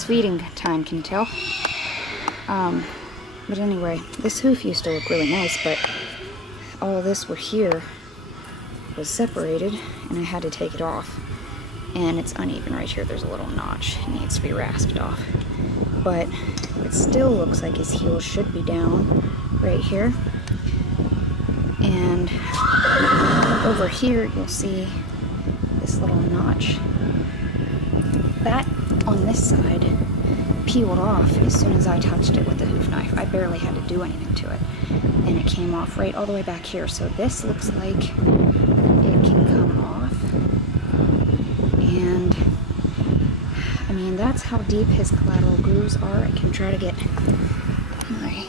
it's feeding time, can you tell? But anyway, this hoof used to look really nice, but all this were here was separated, and I had to take it off. And it's uneven right here. There's a little notch. It needs to be rasped off. But it still looks like his heel should be down right here. And over here, you'll see this little notch. That on this side peeled off as soon as I touched it with the hoof knife. I barely had to do anything to it. And it came off right all the way back here. So this looks like it can come off. And I mean, that's how deep his collateral grooves are. I can try to get my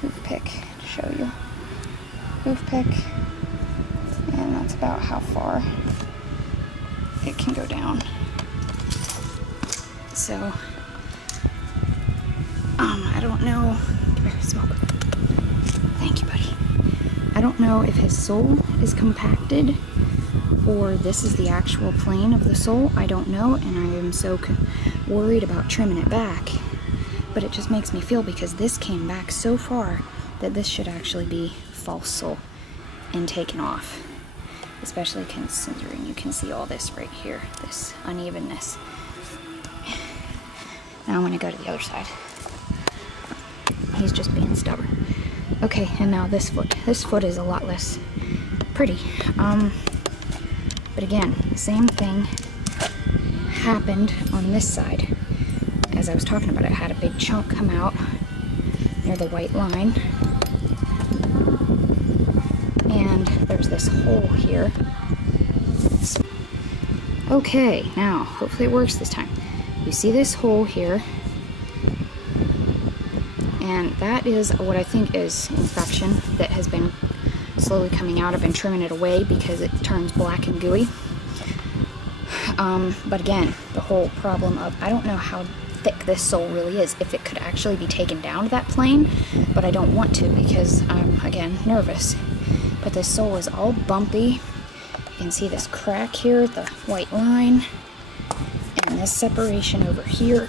hoof pick to show you. Hoof pick. And that's about how far it can go down. So, I don't know. Come here, smoke. Thank you, buddy. I don't know if his sole is compacted or this is the actual plane of the sole. I don't know, and I am so worried about trimming it back. But it just makes me feel, because this came back so far, that this should actually be false sole and taken off. Especially considering you can see all this right here, this unevenness. Now I'm gonna go to the other side. He's just being stubborn. Okay, and now this foot. This foot is a lot less pretty. But again, the same thing happened on this side. As I was talking about, it had a big chunk come out near the white line. And there's this hole here. Okay, now, hopefully it works this time. You see this hole here, and that is what I think is infection that has been slowly coming out. I've been trimming it away because it turns black and gooey. But again, the whole problem of, I don't know how thick this sole really is, if it could actually be taken down to that plane, but I don't want to because I'm, again, nervous. But this sole is all bumpy. You can see this crack here, the white line, and this separation over here.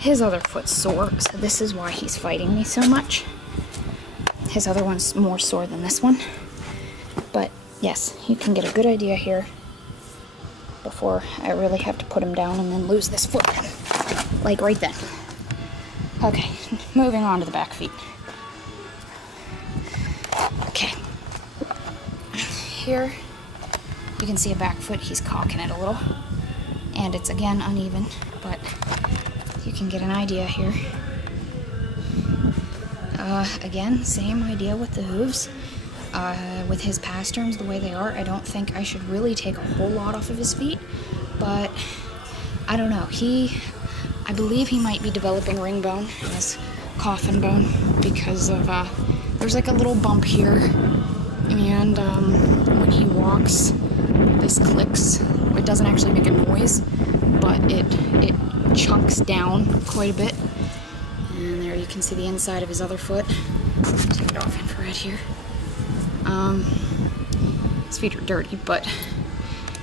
His other foot's sore, so this is why he's fighting me so much. His other one's more sore than this one. But yes, you can get a good idea here before I really have to put him down and then lose this foot. Like right then. Okay, moving on to the back feet. Okay. Here, you can see a back foot. He's cocking it a little. And it's again uneven, but you can get an idea here. Again, same idea with the hooves. With his pasterns the way they are, I don't think I should really take a whole lot off of his feet, but I don't know. I believe he might be developing ring bone in his coffin bone because of, there's like a little bump here, and when he walks, this clicks. It doesn't actually make a noise, but it chunks down quite a bit. And there you can see the inside of his other foot. Take it off infrared here. His feet are dirty, but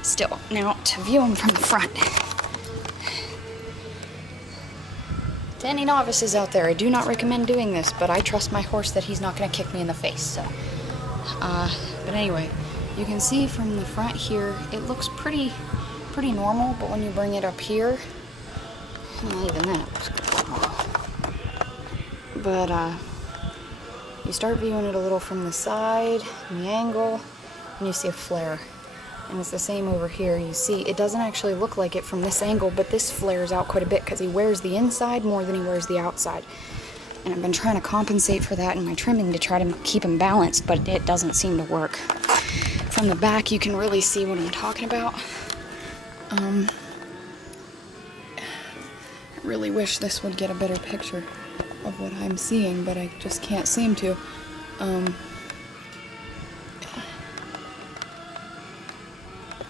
still. Now, to view him from the front. To any novices out there, I do not recommend doing this, but I trust my horse that he's not going to kick me in the face, so. But anyway, you can see from the front here, it looks pretty normal, but when you bring it up here, well, even then it looks pretty normal. But, you start viewing it a little from the side, and the angle, and you see a flare. And it's the same over here. You see, it doesn't actually look like it from this angle, but this flares out quite a bit because he wears the inside more than he wears the outside. And I've been trying to compensate for that in my trimming to try to keep him balanced, but it doesn't seem to work. From the back, you can really see what I'm talking about. I really wish this would get a better picture of what I'm seeing, but I just can't seem to.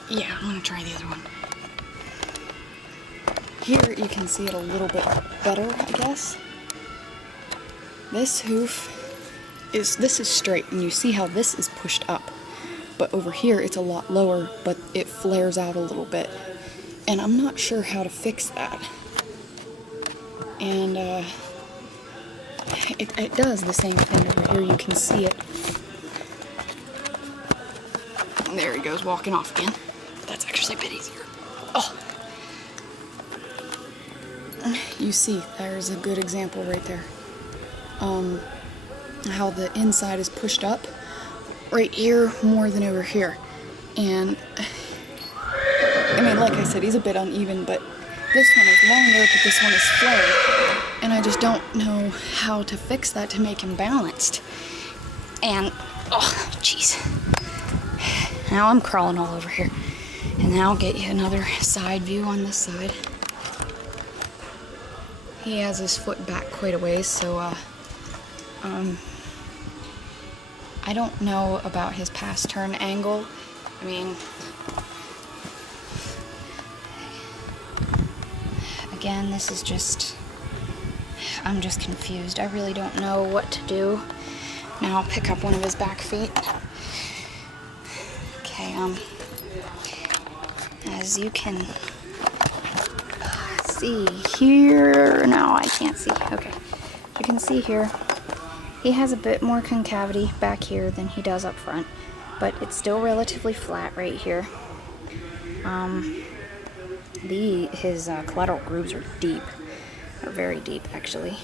Yeah, I'm gonna try the other one. Here you can see it a little bit better, I guess. This hoof this is straight, and you see how this is pushed up. But over here it's a lot lower, but it flares out a little bit. And I'm not sure how to fix that. And it does the same thing over here. You can see it. And there he goes, walking off again. That's actually a bit easier. Oh! You see, there's a good example right there. How the inside is pushed up right here more than over here. And I mean, like I said, he's a bit uneven, but this one is longer, but this one is flared. And I just don't know how to fix that to make him balanced. And, oh, jeez. Now I'm crawling all over here. And now I'll get you another side view on this side. He has his foot back quite a ways, so, I don't know about his pass turn angle. I mean, again, this is just, I'm just confused. I really don't know what to do. Now I'll pick up one of his back feet. Okay, as you can see here, no, I can't see. Okay, you can see here, he has a bit more concavity back here than he does up front, but it's still relatively flat right here. His collateral grooves are deep, are very deep actually,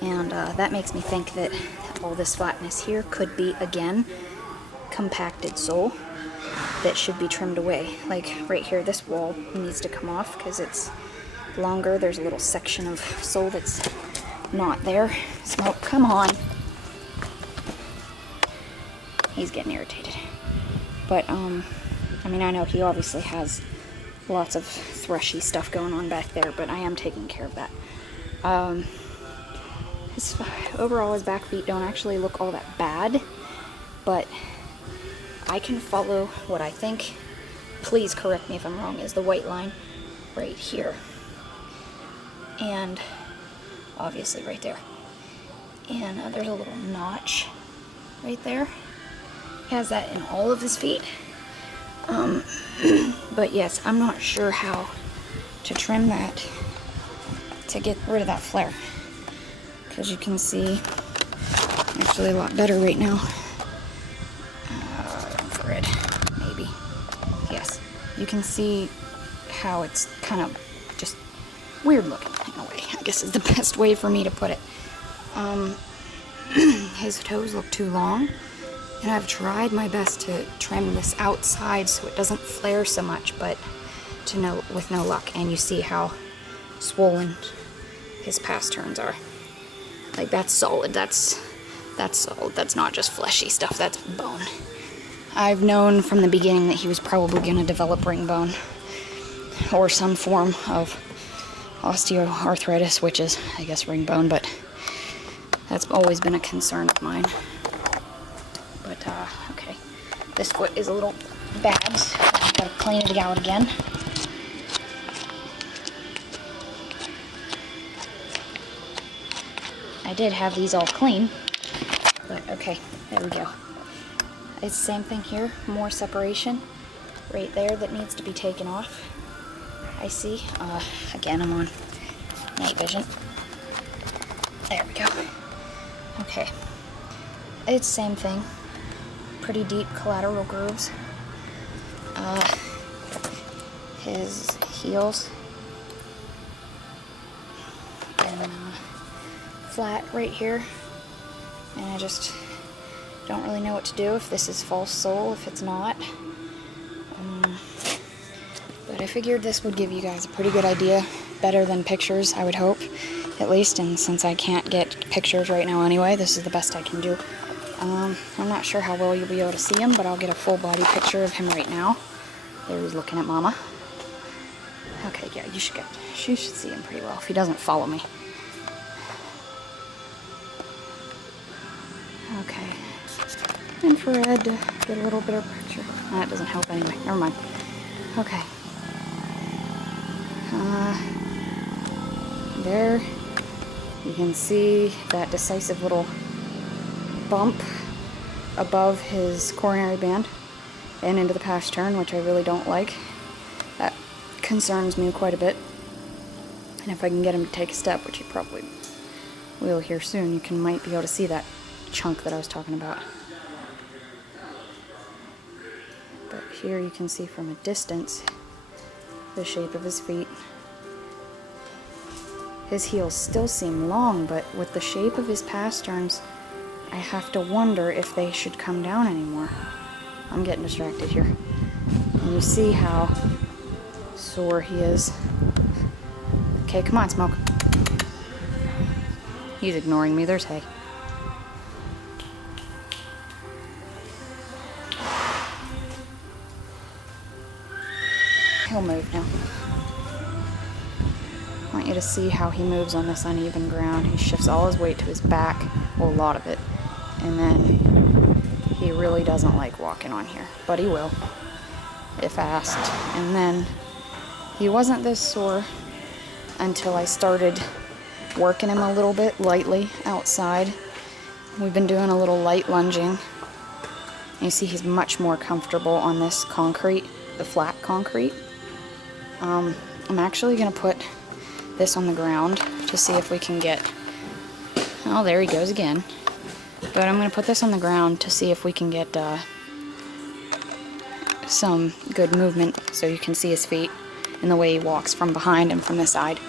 and that makes me think that all this flatness here could be, again, compacted sole that should be trimmed away. Like right here, this wall needs to come off because it's longer. There's a little section of sole that's not there. Smoke, come on. He's getting irritated. But, I mean, I know he obviously has lots of thrushy stuff going on back there, but I am taking care of that. Overall, his back feet don't actually look all that bad, but I can follow what I think, please correct me if I'm wrong, is the white line right here. And obviously right there. And there's a little notch right there. He has that in all of his feet. But yes, I'm not sure how to trim that to get rid of that flare. Because you can see, actually a lot better right now. Infrared, maybe. Yes, you can see how it's kind of just weird looking in a way, I guess is the best way for me to put it. His toes look too long, and I've tried my best to trim this outside so it doesn't flare so much, but with no luck. And you see how swollen his pass turns are. Like, that's solid. That's solid. That's not just fleshy stuff. That's bone. I've known from the beginning that he was probably going to develop ring bone or some form of osteoarthritis, which is, I guess, ring bone, but that's always been a concern of mine. But, okay. This foot is a little bad, so I've got to clean it out again. I did have these all clean, but okay, there we go. It's the same thing here, more separation right there that needs to be taken off. I see. Again, I'm on night vision. There we go. Okay. It's the same thing. Pretty deep collateral grooves. His heels. And flat right here. And I just don't really know what to do, if this is false sole, if it's not. But I figured this would give you guys a pretty good idea, better than pictures, I would hope, at least, and since I can't get pictures right now anyway, this is the best I can do. I'm not sure how well you'll be able to see him, but I'll get a full body picture of him right now. There he's looking at Mama. Okay, yeah, you should see him pretty well if he doesn't follow me. Okay. Infrared to get a little better picture. That doesn't help anyway. Never mind. Okay. There you can see that decisive little bump above his coronary band and into the pass turn, which I really don't like. That concerns me quite a bit. And if I can get him to take a step, which he probably will here soon, you might be able to see that chunk that I was talking about. But here you can see from a distance the shape of his feet. His heels still seem long, but with the shape of his pasterns, I have to wonder if they should come down anymore. I'm getting distracted here. And you see how sore he is. Okay, come on, Smoke. He's ignoring me. There's hay. He'll move now. I want you to see how he moves on this uneven ground. He shifts all his weight to his back, well, a lot of it, and then he really doesn't like walking on here, but he will, if asked. And then he wasn't this sore until I started working him a little bit lightly outside. We've been doing a little light lunging. You see he's much more comfortable on this concrete, the flat concrete. I'm actually going to put this on the ground to see if we can get, oh, there he goes again. But I'm going to put this on the ground to see if we can get some good movement so you can see his feet and the way he walks from behind and from the side.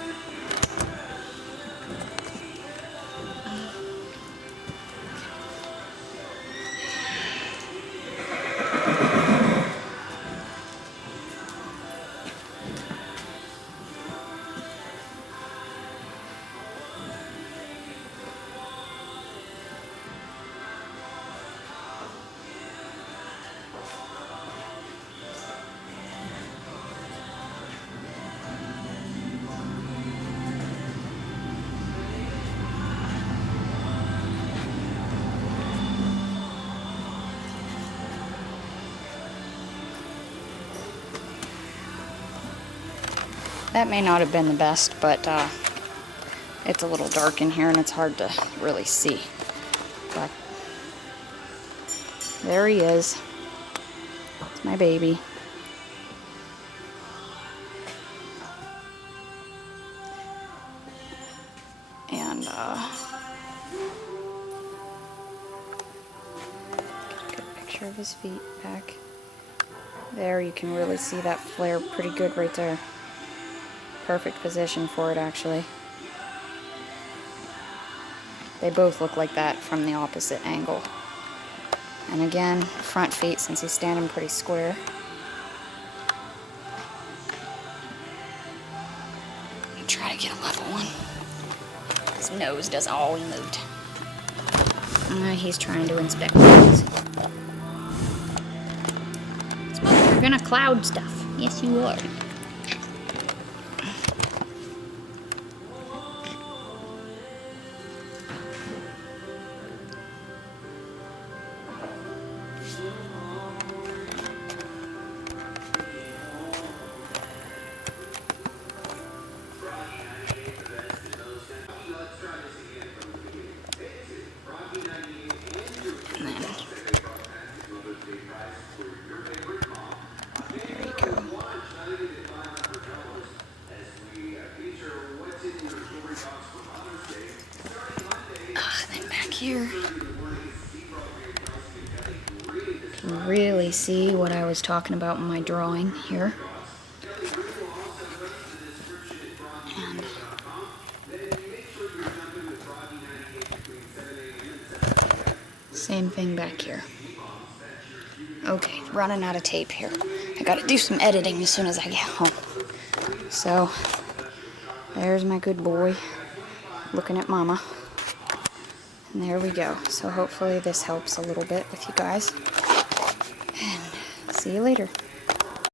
That may not have been the best, but it's a little dark in here and it's hard to really see. But there he is. It's my baby. And get a good picture of his feet back. There, you can really see that flare pretty good right there. Perfect position for it, actually. They both look like that from the opposite angle. And again, front feet, since he's standing pretty square. Try to get a level one. His nose doesn't always move. He's trying to inspect things. You're gonna cloud stuff. Yes, you are. Here, you can really see what I was talking about in my drawing here. And same thing back here. Okay, running out of tape here. I gotta do some editing as soon as I get home. So, there's my good boy looking at Mama. And there we go. So hopefully this helps a little bit with you guys. And see you later.